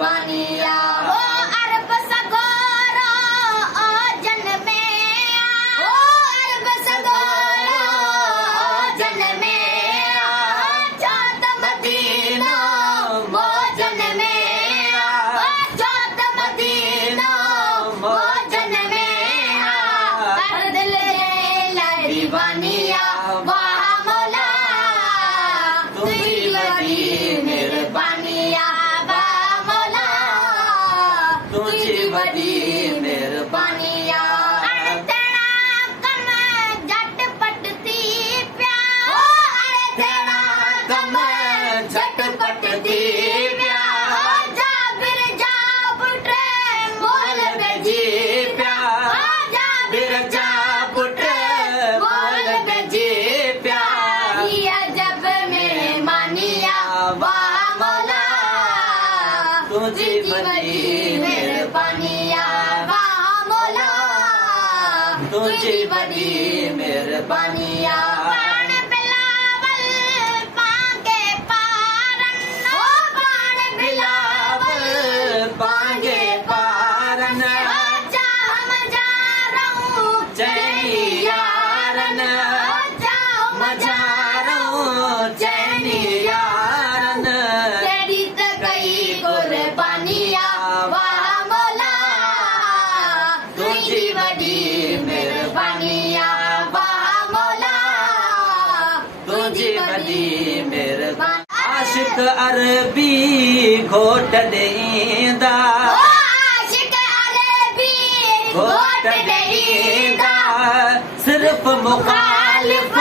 मेहरबानिया ओ अरब सगोरा ओ जन्मे ओ अरब सगोरा ओ जन्मे जात मदीना वो जन्मे ओ जात मदीना वो जन्मे हर दिल दे दीवानिया वाह मौला तुझी बड़ी मेहरबानिया वाह मौला तुझी बड़ी मेहरबानिया झटपटती प्यार जा बिर जा पुटे मोल बेजी प्यार जा बिर जा पुटे मोल बेजी प्यार ये जब मेहमानिया वाह मौला तुझी बड़ी मेहरबानिया वाह मौला तुझी बड़ी मेहरबानिया पांगे पारन जा हम जा रहूं चैनी यारन जा हम जा रहूं चैनी यारन तेरी तो कई कुर्बानिया वाह मौला तुझी बड़ी मेहरबानिया वाह मौला तुझी बड़ी मेहरबानी आशिक अरबी घोट देंदा आशिक अरबी घोट देंदा सिर्फ मुखालिफ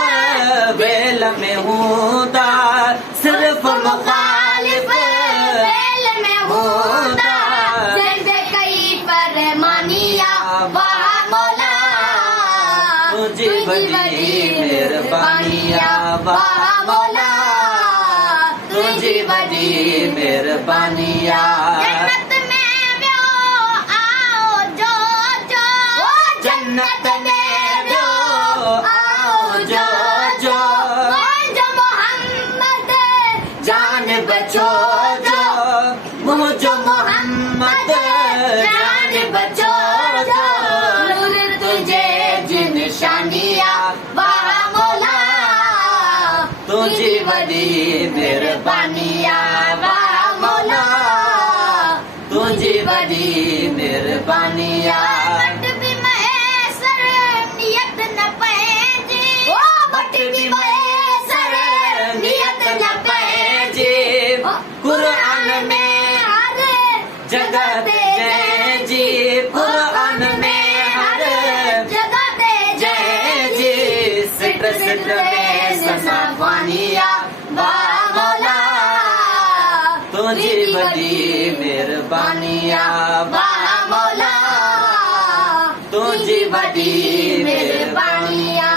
वेल में हूंदा सिर्फ मुखालिफ वेल में हूंदा जैसे कई फरमानिया वाह मौला तुझी बड़ी मेहरबानिया वाह मौला तुझी बड़ी मेहरबानिया जन्नत में व्यो आओ जो जो जन्नत में व्यो आओ जो जो मोहम्मद जान बचो जो मुझ मोहम्मद जान बचो जो नूर तुझे जिन निशानिया वाह मौला तुझी बड़ी मेहरबानिया वाह मौला तुझी बड़ी मेहरबानिया बट भी मैसर नियत न पैजी ओ बट भी मैसर नियत न पैजी कुरान में हर जगह पे जय जी कुरान में हर जगह पे जय जी सिट सिट में सनावानिया वाह मौला तुझी बड़ी मेहरबानिया वाह मौला तुझी बड़ी मेहरबानिया